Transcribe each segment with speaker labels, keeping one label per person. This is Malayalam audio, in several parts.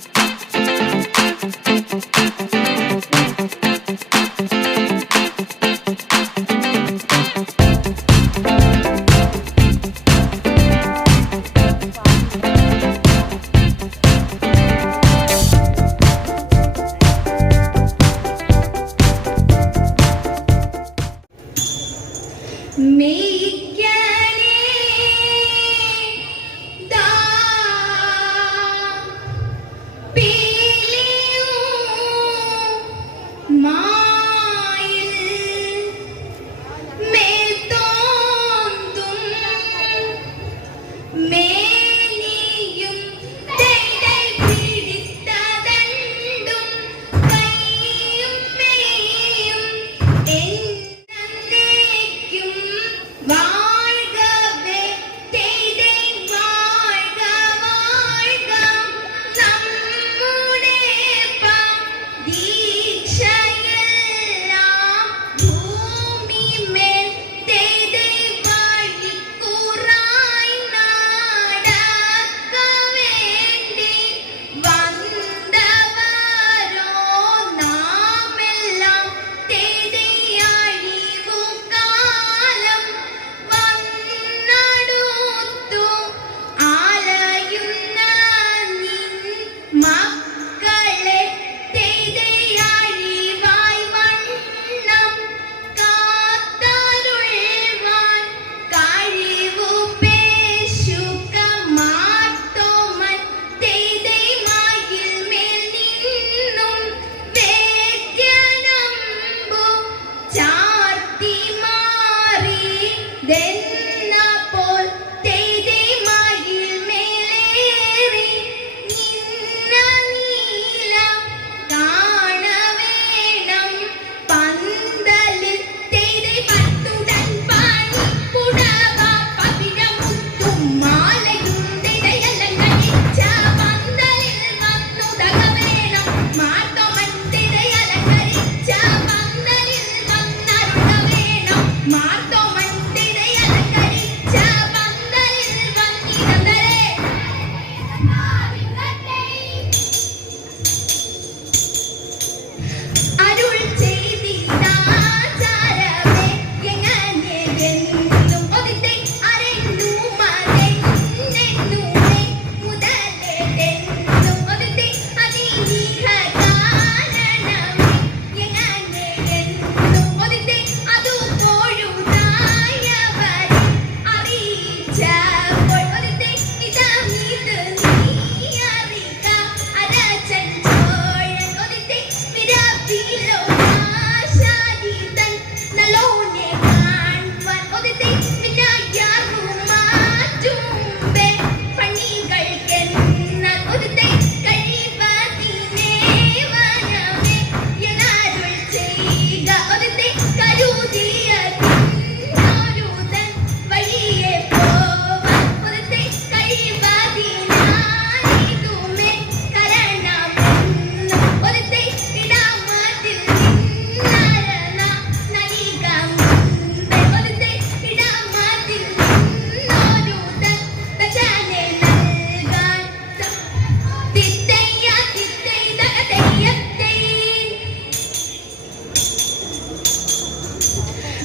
Speaker 1: thank you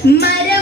Speaker 1: മരമുടുക്കല്ലുകൾ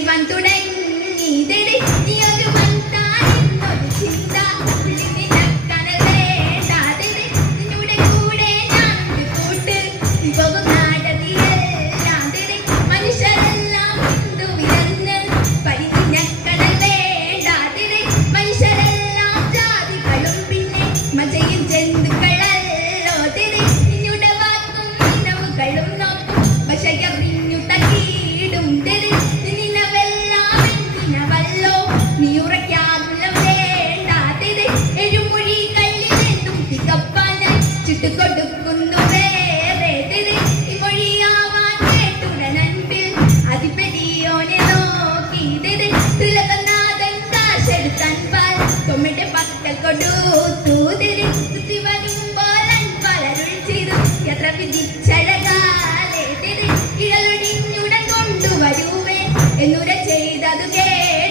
Speaker 1: will one to 10. ഈ മൊഴിയാവാൻ കേട്ടുടനൻപിൽ അതിപെരിയോനെ നോക്കി തിരി തിലകനാഥൻ കാശെടുത്താൻ പാൽ. തൊമ്മിന്റെ പക്കൽ കൊടുത്തു തിരി സുത്തി വരുമ്പോൾ അൻപലരുൾ ചെയ്തു. എത്ര വിധിച്ചഴകാലേ തിരി ഇഴലൊടിഞ്ഞുടൻ കൊണ്ടുവരുവേ. എന്നുര ചെയ്തതു കേട്ടു